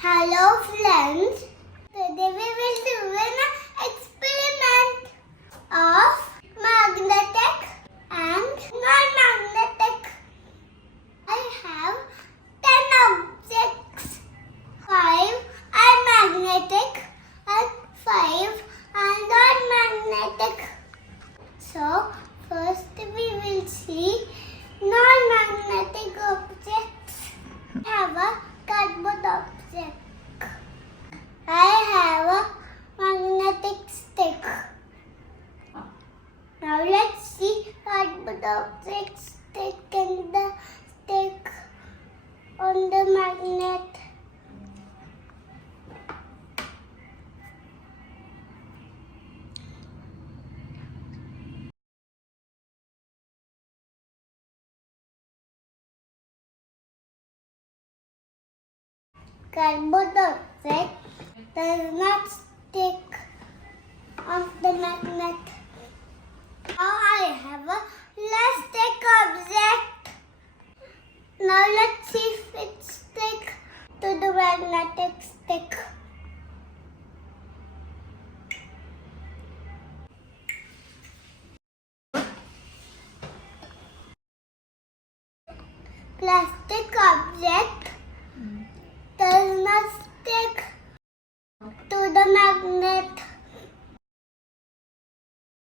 Hello friends, today we will do an experiment of magnetic and non-magnetic. I have 10 objects. 5 are magnetic and 5 are non-magnetic. So first we will see non-magnetic objects. I have a cardboard object. I have a magnetic stick. Now let's see cardboard object stick and the stick on the magnet. Cardboard object does not stick on the magnet. Now I have a plastic object. Now let's see if it sticks to the magnetic stick. Plastic object does not stick to the magnet.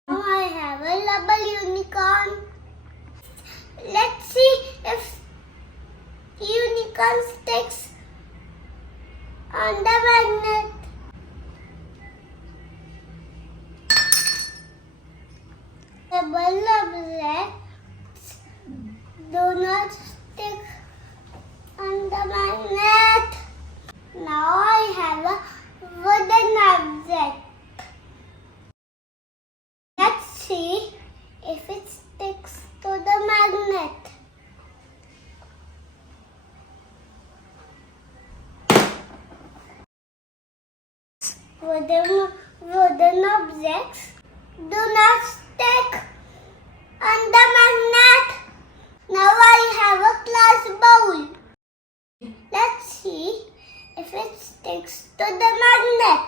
Now I have a rubber unicorn. Let's see if unicorn sticks on the magnet. Rubber objects do not stick on the magnet. Now I have a wooden object. Let's see if it sticks to the magnet. Wooden objects do not stick on the magnet. Now I have a glass bowl. Let's see if it sticks to the magnet.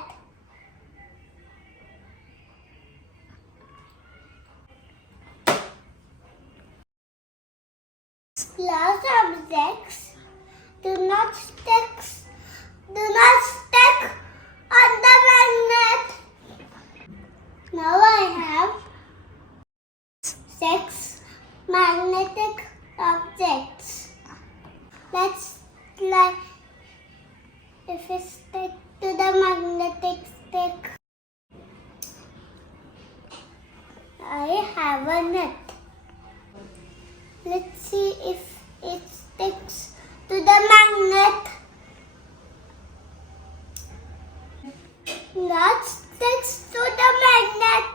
Glass objects do not stick on the magnet. Now I have 6 magnetic objects. Let's try if it sticks to the magnetic stick. I have a net. Let's see if it sticks to the magnet. That sticks to the magnet.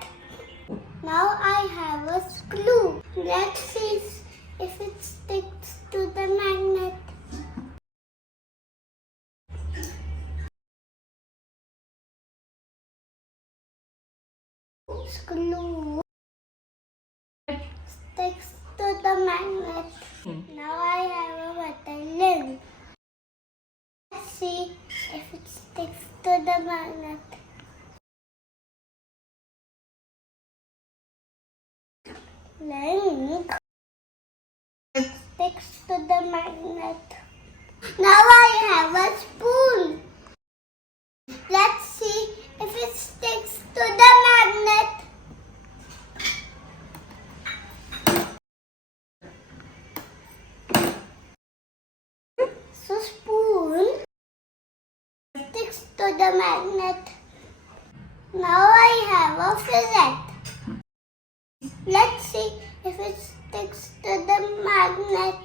Now I have a screw. Let's see if it sticks to the magnet. Screw sticks to the magnet. Now I have a metal lid. Let's see if it sticks to the magnet. Link sticks to the magnet. Now I have a spoon. Let's see if it sticks to the magnet. So spoon sticks to the magnet. Now I have a fillet. Let's see if it sticks to the magnet.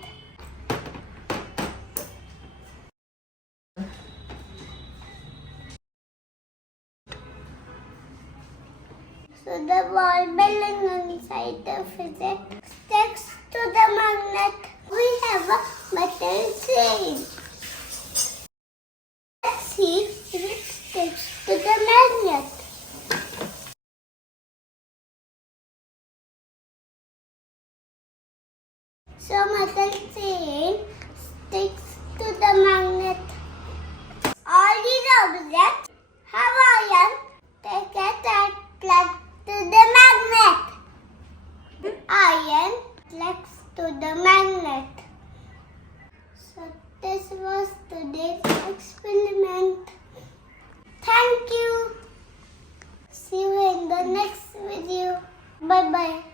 So the ball bearing inside the fillet sticks to the magnet. We have a metal chain. Let's see if it sticks to the magnet. So metal chain sticks to the magnet. bye.